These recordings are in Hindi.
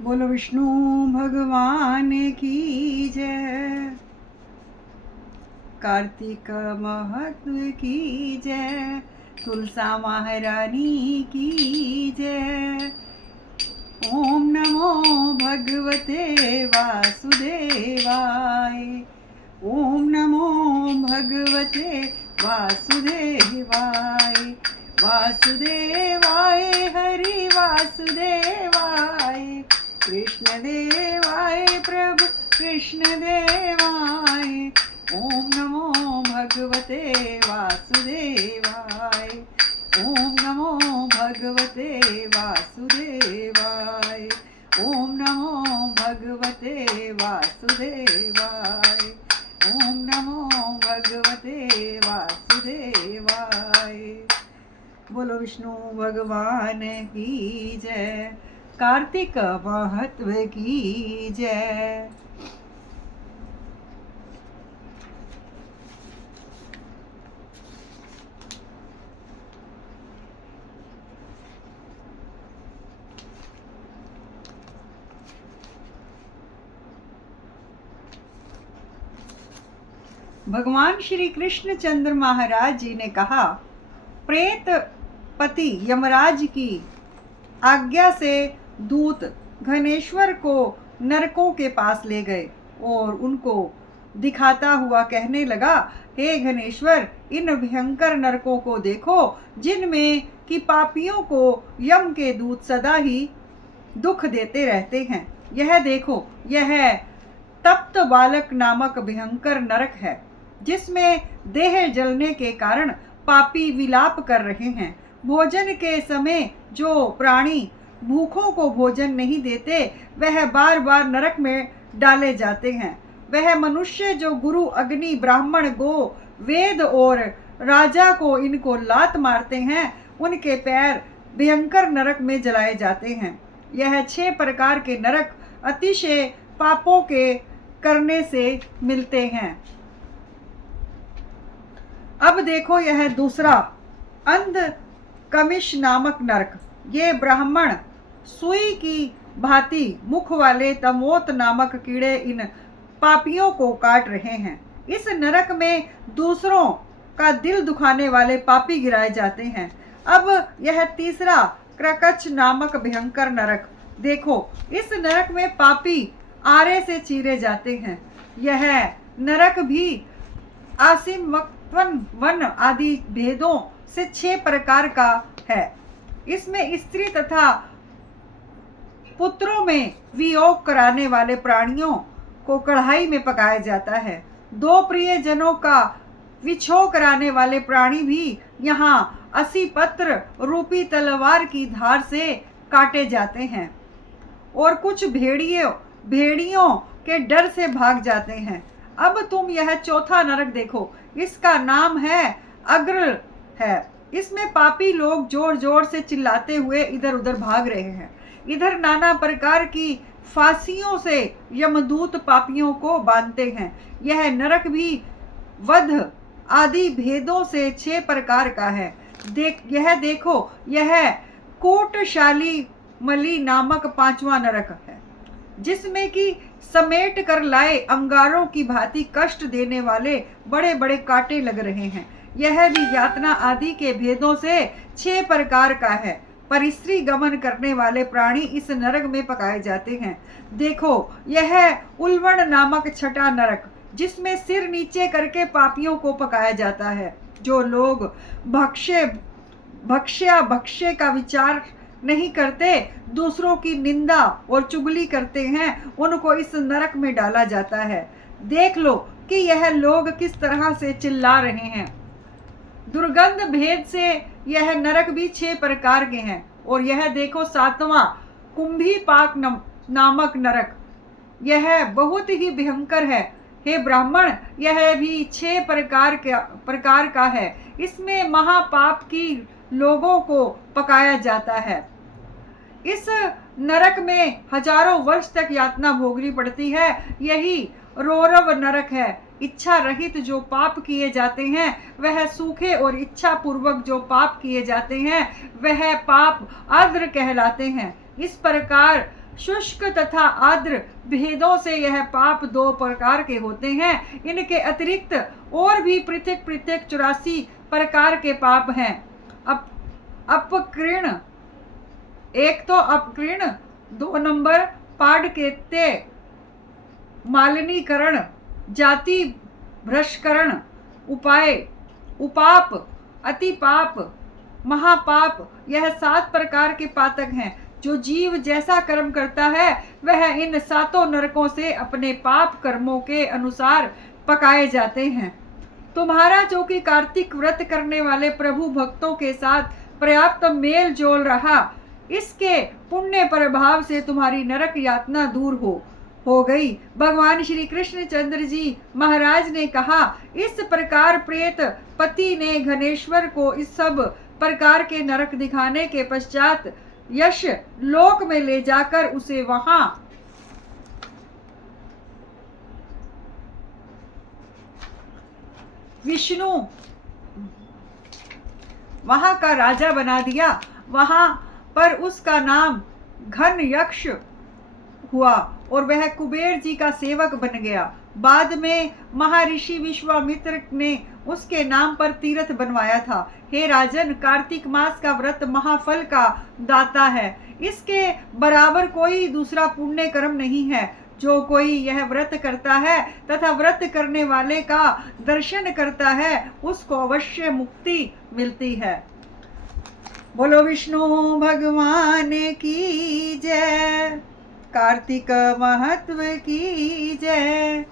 बोलो विष्णु भगवान की जय। कार्तिक महत्व की जय। तुलसा महारानी की जय। ओम नमो भगवते वासुदेवाय। ओम नमो भगवते वासुदेवाय। वासुदेवाय हरि वासुदेवाय। कृष्ण देवाय प्रभु कृष्ण देवाय। ओम नमो भगवते वासुदेवाय। ओम नमो भगवते वासुदेवाय। ओम नमो भगवते वासुदेवाय। ओम नमो भगवते वासुदेवाय। बोलो विष्णु भगवान की जय। कार्तिक महत्व की जय। भगवान श्री कृष्ण चंद्र महाराज जी ने कहा, प्रेत पति यमराज की आज्ञा से दूत घनेश्वर को नरकों के पास ले गए और उनको दिखाता हुआ कहने लगा, हे घनेश्वर, इन भयंकर नरकों को देखो जिनमें कि पापियों को यम के दूत सदा ही दुख देते रहते हैं। यह देखो, यह तप्त बालक नामक भयंकर नरक है जिसमें देह जलने के कारण पापी विलाप कर रहे हैं। भोजन के समय जो प्राणी भूखों को भोजन नहीं देते वह बार बार नरक में डाले जाते हैं। वह मनुष्य जो गुरु अग्नि ब्राह्मण गो वेद और राजा को इनको लात मारते हैं उनके पैर भयंकर नरक में जलाए जाते हैं। यह 6 प्रकार के नरक अतिशय पापों के करने से मिलते हैं। अब देखो यह दूसरा अंध कमिश नामक नरक। ये ब्राह्मण सुई की भांति मुख वाले तमोत नामक कीड़े इन पापियों को काट रहे हैं। इस नरक में दूसरों का दिल दुखाने वाले पापी गिराए जाते हैं। अब यह तीसरा क्रकच नामक भयंकर नरक। देखो, इस नरक में पापी आरे से चीरे जाते हैं। यह नरक भी आसिम वन आदि भेदों से 6 प्रकार का है। इसमें स्त्री तथा पुत्रों में वियोग कराने वाले प्राणियों को कढ़ाई में पकाया जाता है। 2 प्रिय जनों का विछोह कराने वाले प्राणी भी यहाँ 80 पत्र रूपी तलवार की धार से काटे जाते हैं और कुछ भेड़ियों के डर से भाग जाते हैं। अब तुम यह चौथा नरक देखो, इसका नाम है अग्र है। इसमें पापी लोग जोर जोर से चिल्लाते हुए इधर उधर भाग रहे हैं। इधर नाना प्रकार की फांसियों से यमदूत पापियों को बांधते हैं। यह नरक भी वध आदि भेदों से 6 प्रकार का है। यह देखो, यह कूटशाली मली नामक 5वां नरक है जिसमें कि समेट कर लाए अंगारों की भांति कष्ट देने वाले बड़े बड़े कांटे लग रहे हैं। यह भी यातना आदि के भेदों से 6 प्रकार का है। परिस्त्री गमन करने वाले प्राणी इस नरक में पकाए जाते हैं। देखो, यह उल्वण नामक 6वां नरक जिसमें सिर नीचे करके पापियों को पकाया जाता है। जो लोग भक्ष्य का विचार नहीं करते, दूसरों की निंदा और चुगली करते हैं, उनको इस नरक में डाला जाता है। देख लो कि यह लोग किस तरह से चिल्ला रहे हैं। दुर्गंध भेद से यह नरक भी 6 प्रकार के हैं। और यह देखो 7वां कुंभी पाक नामक नरक। यह बहुत ही भयंकर है। हे ब्राह्मण, यह भी 6 प्रकार का है। इसमें महापाप की लोगों को पकाया जाता है। इस नरक में हजारों वर्ष तक यातना भोगनी पड़ती है। यही रौरव नरक है। इच्छा रहित जो पाप किए जाते हैं वह सूखे और इच्छा पूर्वक जो पाप किए जाते हैं वह पाप आर्द्र कहलाते हैं। इस प्रकार शुष्क तथा आर्द्र भेदों से यह पाप दो प्रकार के होते हैं। इनके अतिरिक्त और भी पृथक पृथक 84 प्रकार के पाप हैं। अपकृण, एक तो अपकृण, 2 नंबर पाडकेत्य, मालिनीकरण, जाति भ्रष्करण, उपाय, उपाप, अतिपाप, महापाप, यह 7 प्रकार के पातक हैं। जो जीव जैसा कर्म करता है वह इन 7 नरकों से अपने पाप कर्मों के अनुसार पकाए जाते हैं। तुम्हारा जो कि कार्तिक व्रत करने वाले प्रभु भक्तों के साथ पर्याप्त मेल जोल रहा, इसके पुण्य प्रभाव से तुम्हारी नरक यातना दूर हो गई। भगवान श्री कृष्ण चंद्र जी महाराज ने कहा, इस प्रकार प्रेत पति ने घनेश्वर को इस सब प्रकार के नरक दिखाने के पश्चात यश लोक में ले जाकर उसे वहां विष्णु वहां का राजा बना दिया। वहां पर उसका नाम घन यक्ष हुआ और वह कुबेर जी का सेवक बन गया। बाद में महर्षि विश्वामित्र ने उसके नाम पर तीर्थ बनवाया था। हे राजन, कार्तिक मास का व्रत महाफल का दाता है। इसके बराबर कोई दूसरा पुण्य कर्म नहीं है। जो कोई यह व्रत करता है तथा व्रत करने वाले का दर्शन करता है उसको अवश्य मुक्ति मिलती है। बोलो विष्णु भगवान की जय, कार्तिक महत्व की जय।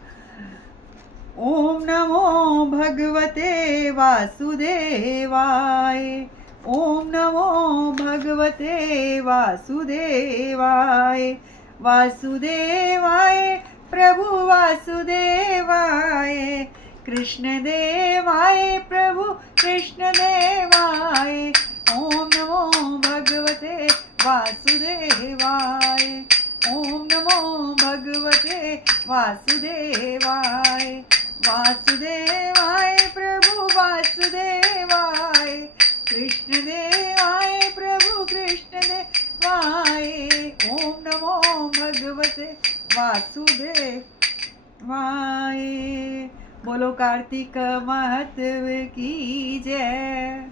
ओम नमो भगवते वासुदेवाय, ओम नमो भगवते वासुदेवाय। वासुदेवाय प्रभु वासुदेवाय, कृष्ण देवाय प्रभु कृष्ण देवाय। ओम नमो भगवते वासुदेवाय, ओम नमो भगवते वासुदेवाय। वासुदेवाय प्रभु वासुदेवाय, कृष्ण देवाय प्रभु कृष्ण देवाय। ओम नमो भगवते वासुदेवाय। बोलो कार्तिक महत्व की जय।